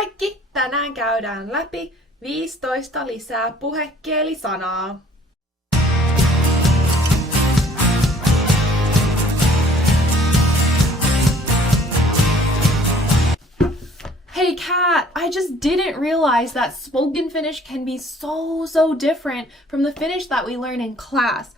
kaikki! Tänään käydään läpi 15 lisää puhekielisanaa. Hey Kat, I just didn't realize that spoken Finnish can be so different from the Finnish that we learn in class.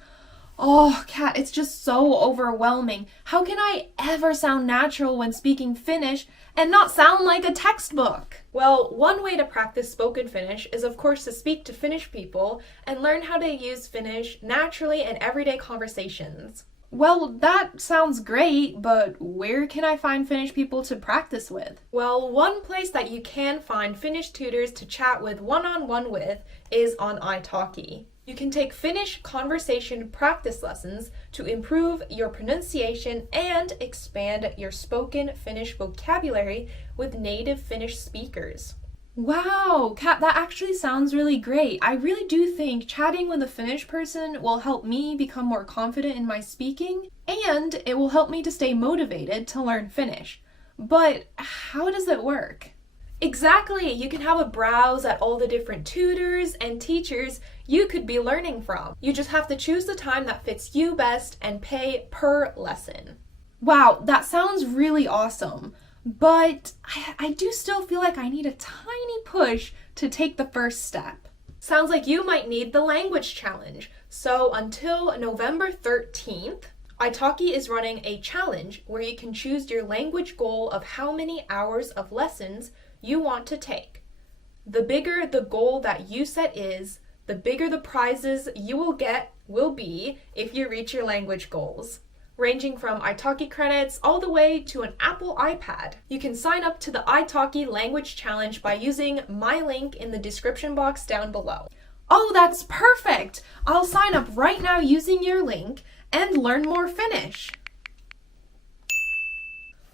Oh, Kat, it's just so overwhelming. How can I ever sound natural when speaking Finnish and not sound like a textbook? Well, one way to practice spoken Finnish is, of course, to speak to Finnish people and learn how to use Finnish naturally in everyday conversations. Well, that sounds great, but where can I find Finnish people to practice with? Well, one place that you can find Finnish tutors to chat with one-on-one with is on italki. You can take Finnish conversation practice lessons to improve your pronunciation and expand your spoken Finnish vocabulary with native Finnish speakers. Wow, Kat, that actually sounds really great. I really do think chatting with a Finnish person will help me become more confident in my speaking, and it will help me to stay motivated to learn Finnish. But how does it work? Exactly, you can have a browse at all the different tutors and teachers you could be learning from. You just have to choose the time that fits you best and pay per lesson. Wow, that sounds really awesome. But I do still feel like I need a tiny push to take the first step. Sounds like you might need the language challenge. So until November 13th, italki is running a challenge where you can choose your language goal of how many hours of lessons you want to take. The bigger the goal that you set is, the bigger the prizes you will be if you reach your language goals, ranging from italki credits all the way to an Apple iPad. You can sign up to the italki language challenge by using my link in the description box down below. Oh, that's perfect! I'll sign up right now using your link and learn more Finnish.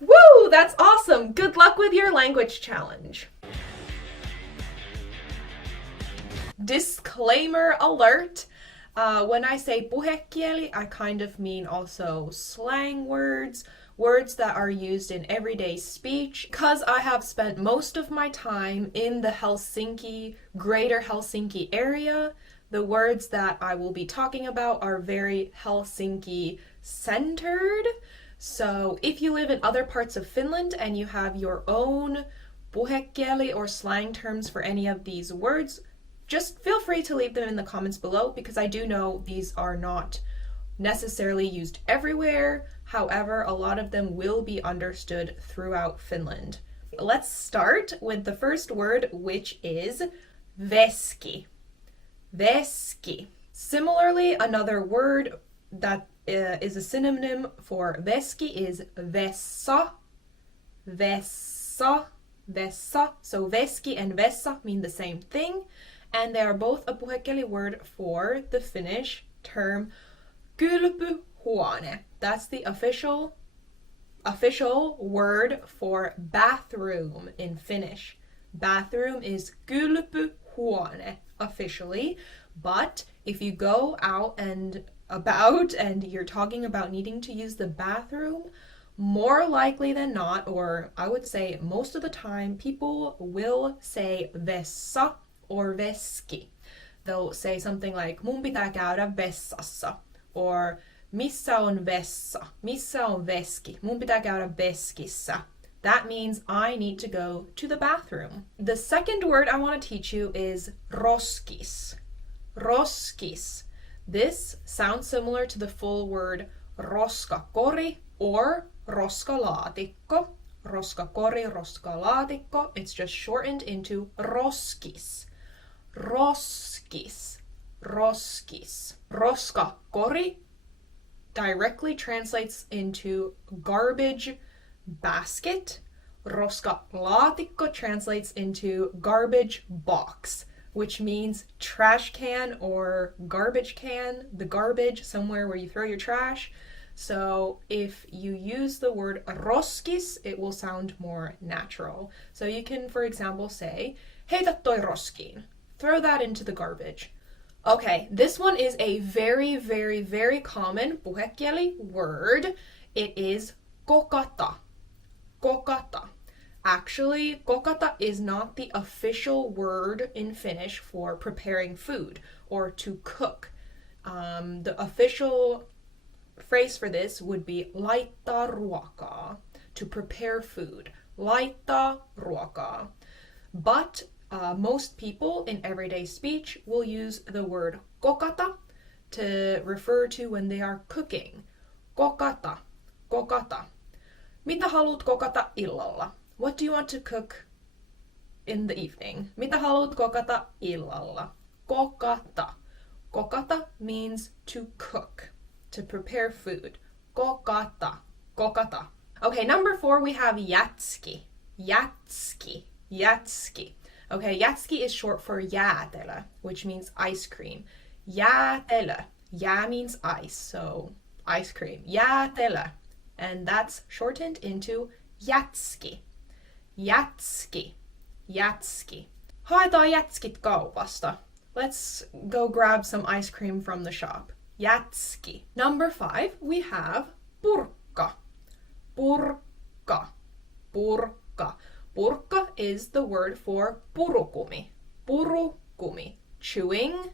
Woo! That's awesome! Good luck with your language challenge. Disclaimer alert! When I say puhekieli, I kind of mean also slang words, words that are used in everyday speech. Because I have spent most of my time in the greater Helsinki area, the words that I will be talking about are very Helsinki-centered. So if you live in other parts of Finland and you have your own puhekieli or slang terms for any of these words, just feel free to leave them in the comments below because I do know these are not necessarily used everywhere. However, a lot of them will be understood throughout Finland. Let's start with the first word, which is veski. Veski. Similarly, another word that is a synonym for veski is vessa. Vessa. Vessa. So veski and vessa mean the same thing. And they are both a puhekieli word for the Finnish term kylpyhuone. That's the official word for bathroom in Finnish. Bathroom is kylpyhuone officially, but if you go out and about and you're talking about needing to use the bathroom, more likely than not, or I would say most of the time, people will say vessa or veski. They'll say something like mun pitää käydä vessassa, or missä on vessa, missä on veski, mun pitää käydä veskissä. That means I need to go to the bathroom. The second word I want to teach you is roskis. Roskis. This sounds similar to the full word roskakori or roskalaatikko. Roskakori, roskalaatikko. It's just shortened into roskis. Roskis. Roskis. Roskakori directly translates into garbage basket. Roskalaatikko translates into garbage box, which means trash can or garbage can, the garbage, somewhere where you throw your trash. So if you use the word roskis, it will sound more natural. So you can, for example, say, heitä toi roskiin. Throw that into the garbage. Okay, this one is a very common puhekieli word. It is kokata. Kokata. Actually, kokata is not the official word in Finnish for preparing food or to cook. The official phrase for this would be laittaa ruokaa, to prepare food. Laittaa ruokaa. But most people in everyday speech will use the word kokata to refer to when they are cooking. Kokata, kokata. Mitä haluat kokata illalla? What do you want to cook in the evening? Mitä haluat kokata illalla? Kokata. Kokata means to cook, to prepare food. Kokata, kokata. Okay, number 4 we have Jätski. Jätski, Jätski. Okay, Jätski is short for jäätelö, which means ice cream. Jäätelö. Jää means ice, so ice cream. Jäätelö. And that's shortened into Jätski. Jätski. Jätski. Haetaan jätskit kaupasta. Let's go grab some ice cream from the shop. Jätski. Number 5, we have Purkka. Purkka. Purkka. Purkka is the word for purukumi. Purukumi. Chewing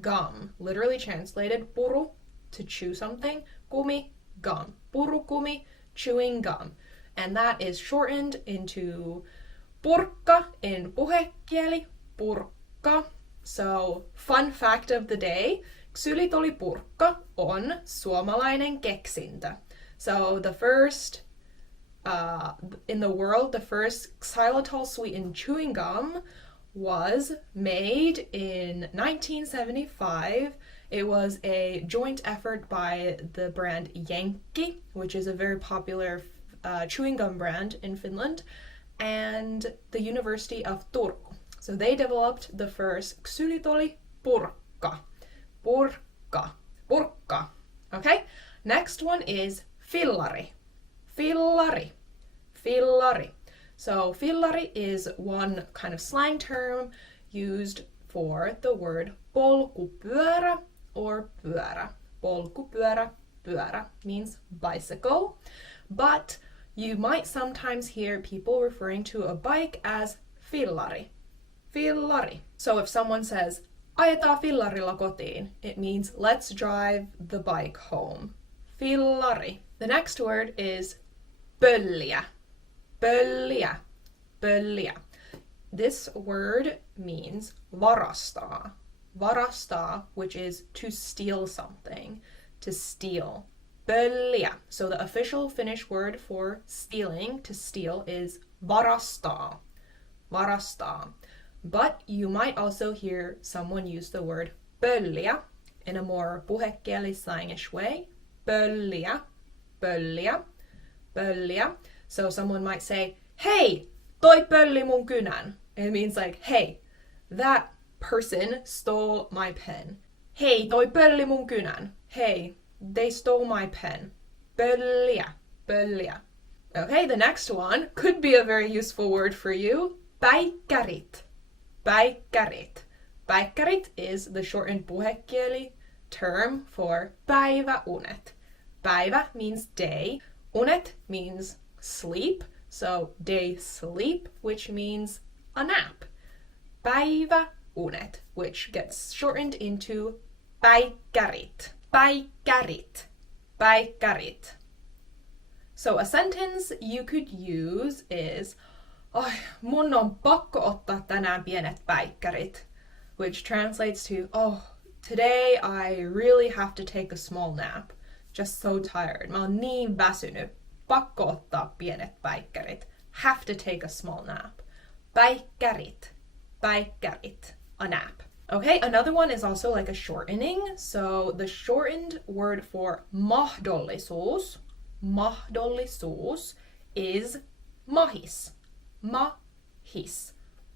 gum. Literally translated puru, to chew something. Kumi, gum. Purukumi, chewing gum. And that is shortened into Purkka in puhekieli. Purkka. So, fun fact of the day. Ksylitolipurkka on suomalainen keksintö. So, the first in the world, the first xylitol sweetened chewing gum was made in 1975. It was a joint effort by the brand Jätski, which is a very popular chewing gum brand in Finland, and the University of Turku. So they developed the first ksylitolipurkka. Purkka. Purkka. Okay? Next one is Fillari. Fillari. Fillari. So fillari is one kind of slang term used for the word polkupyörä or pyörä. Polkupyörä, pyörä means bicycle. But you might sometimes hear people referring to a bike as fillari. Fillari. So if someone says, ajetaan fillarilla kotiin, it means let's drive the bike home. Fillari. The next word is Pölliä. Pölliä. Pölliä. This word means varastaa. Varastaa, which is to steal something. To steal. Pölliä. So the official Finnish word for stealing, to steal, is varastaa. Varastaa. But you might also hear someone use the word pölliä in a more puhekieli slangish way. Pölliä. Pölliä. Pölliä. So someone might say, hey, toi pölli mun kynän. It means like, hey, that person stole my pen. Hey, toi pölli mun kynän. Hey, they stole my pen. Pölliä. Pölliä. Okay, the next one could be a very useful word for you. Päikkärit. Päikkärit. Päikkärit is the shortened puhekieli term for päiväunet. Päivä means day. Unet means sleep. So day sleep, which means a nap. Päiväunet, which gets shortened into päikkärit. Päikkärit. Päikkärit. So a sentence you could use is, oh, mun on pakko ottaa tänään pienet päikkärit, which translates to, oh, today I really have to take a small nap. Just so tired. Mä oon niin väsynyt. Pakko ottaa pienet päikkärit. Have to take a small nap. Päikkärit. Päikkärit. A nap. Okay, another one is also like a shortening. So the shortened word for mahdollisuus, mahdollisuus, is mahis. Mahis.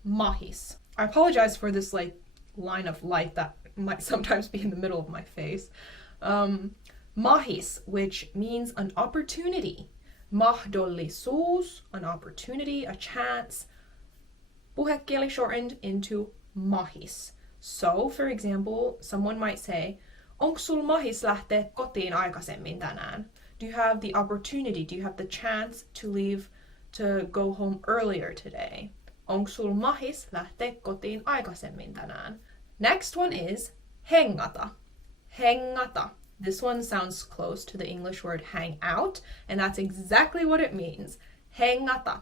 Mahis. I apologize for this like line of light that might sometimes be in the middle of my face. Mahis, which means an opportunity. Mahdollisuus, an opportunity, a chance. Puhekieli shortened into mahis. So, for example, someone might say, onko sul mahis lähteä kotiin aikaisemmin tänään? Do you have the opportunity, do you have the chance to leave to go home earlier today? Onko sul mahis lähteä kotiin aikaisemmin tänään? Next one is hengata. Hengata. This one sounds close to the English word hang out, and that's exactly what it means. Hengata.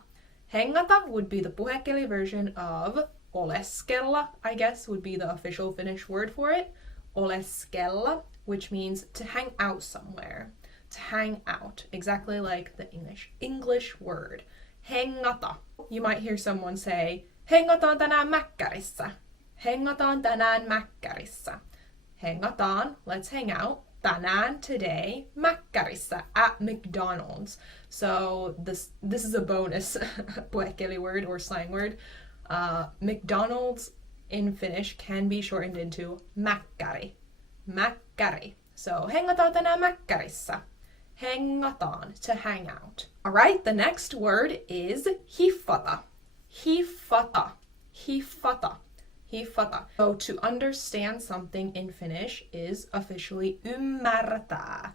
Hengata would be the puhekieli version of oleskella, I guess would be the official Finnish word for it. Oleskella, which means to hang out somewhere. To hang out, exactly like the English word. Hengata. You might hear someone say, hengataan tänään mäkkärissä. Hengataan tänään mäkkärissä. Hengataan, let's hang out. Tänään, today, mäkkärissä, at McDonald's. So this is a bonus puhekieli word or slang word. McDonald's in Finnish can be shortened into mäkkäri. Mäkkäri. So hengataan tänään mäkkärissä. Hengataan, to hang out. Alright, the next word is hiffata. Hiffata. Hiffata. Hiffata. So to understand something in Finnish is officially ymmärtää.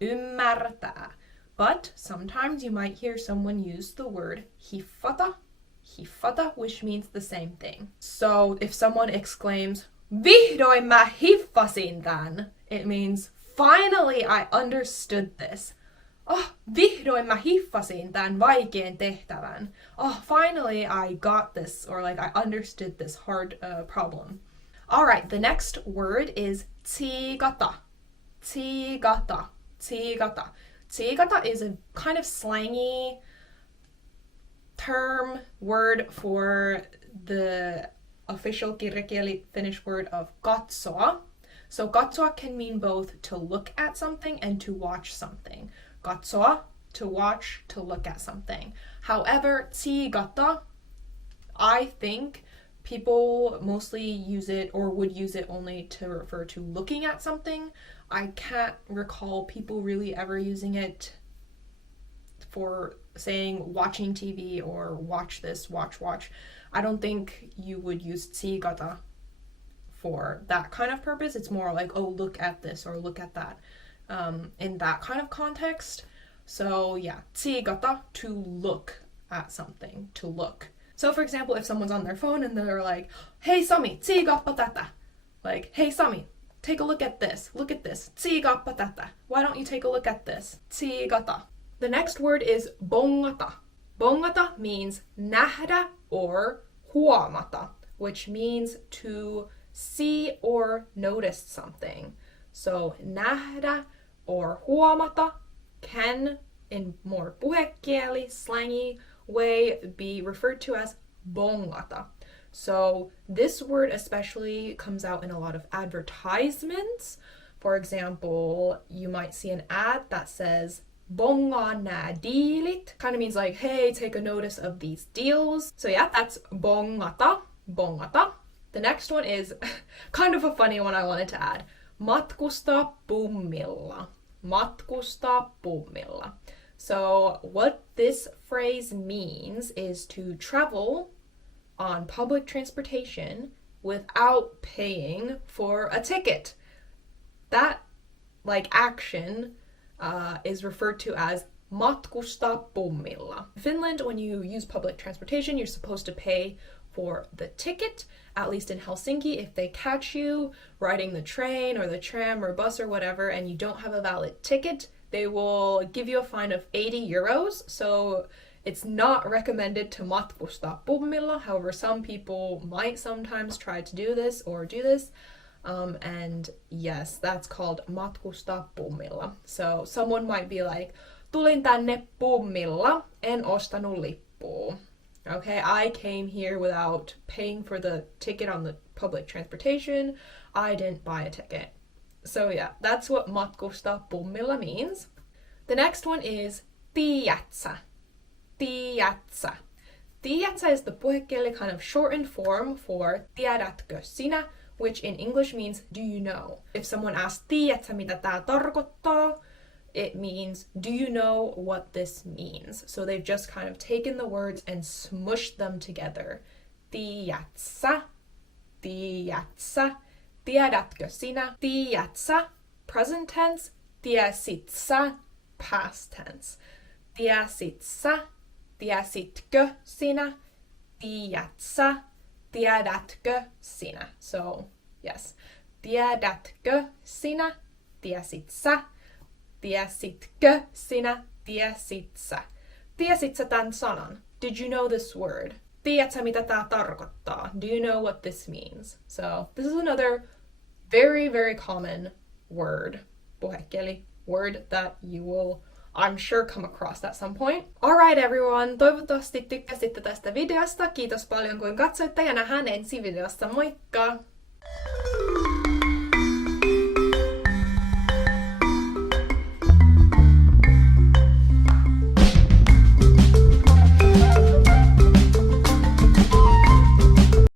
Ymmärtää. But sometimes you might hear someone use the word hiffata. Hiffata, which means the same thing. So if someone exclaims, vihdoin mä hiffasin tän, it means finally I understood this. Oh, vihdoin mä hiffasin tämän vaikean tehtävän. Oh, finally I got this, or like I understood this hard problem. Alright, the next word is tsiigata. Tsiigata. Tsiigata. Tsiigata is a kind of slangy term, word for the official kirjakieli Finnish word of katsoa. So katsoa can mean both to look at something and to watch something. Katsoa, to watch, to look at something. However, tsiigata, I think people mostly use it or would use it only to refer to looking at something. I can't recall people really ever using it for saying watching TV or watch this, watch. I don't think you would use tsiigata for that kind of purpose. It's more like, oh, look at this or look at that. In that kind of context. So yeah, tsiigata, to look at something, to look. So for example, if someone's on their phone and they're like, hey Sami, tsiigappa tätä. Like, hey Sami, take a look at this, tsiigappa tätä. Why don't you take a look at this? Tsiigata. The next word is bongata. Bongata means nähdä or huomata, which means to see or notice something. So nähdä or huomata can, in more puhekieli, slangy way, be referred to as bongata. So this word especially comes out in a lot of advertisements. For example, you might see an ad that says bongaa nää diilit. Kind of means like, hey, take a notice of these deals. So yeah, that's bongata. Bongata. The next one is kind of a funny one I wanted to add. Matkustaa pummilla. Matkustaa pummilla. So what this phrase means is to travel on public transportation without paying for a ticket. That action is referred to as matkustaa pummilla. In Finland, when you use public transportation, you're supposed to pay for the ticket, at least in Helsinki. If they catch you riding the train or the tram or bus or whatever and you don't have a valid ticket, they will give you a fine of 80 euros. So it's not recommended to matkustaa pummilla. However, some people might sometimes try to do this or do this. And yes, that's called matkustaa pummilla. So someone might be like, tulin tänne pummilla, en ostanut lippua. Okay, I came here without paying for the ticket on the public transportation. I didn't buy a ticket. So yeah, that's what matkustaa pummilla means. The next one is tiiätsä. Tiiätsä. Tiiätsä is the puhekieli kind of shortened form for tiedätkö sinä, which in English means do you know. If someone asks tiiätsä mitä tää tarkoittaa, it means, do you know what this means? So they've just kind of taken the words and smushed them together. Tiiätsä, tiiätsä, tiedätkö sinä? Tiiätsä, present tense, tiesitsä, past tense. Tiesitsä, Tiesitkö sinä? Tiiätsä? Tiedätkö sinä? So, yes. Tiedätkö sinä? Tiesitsä? Tiesitkö sinä? Tiesitsä? Tiesitsä tämän sanan? Did you know this word? Tiedätkö mitä tää tarkoittaa? Do you know what this means? So, this is another very, very common word. Puhekieli. Word that you will, I'm sure, come across at some point. Alright everyone, toivottavasti tykkäsitte tästä videosta. Kiitos paljon kun katsoitte ja nähdään ensi videossa. Moikka!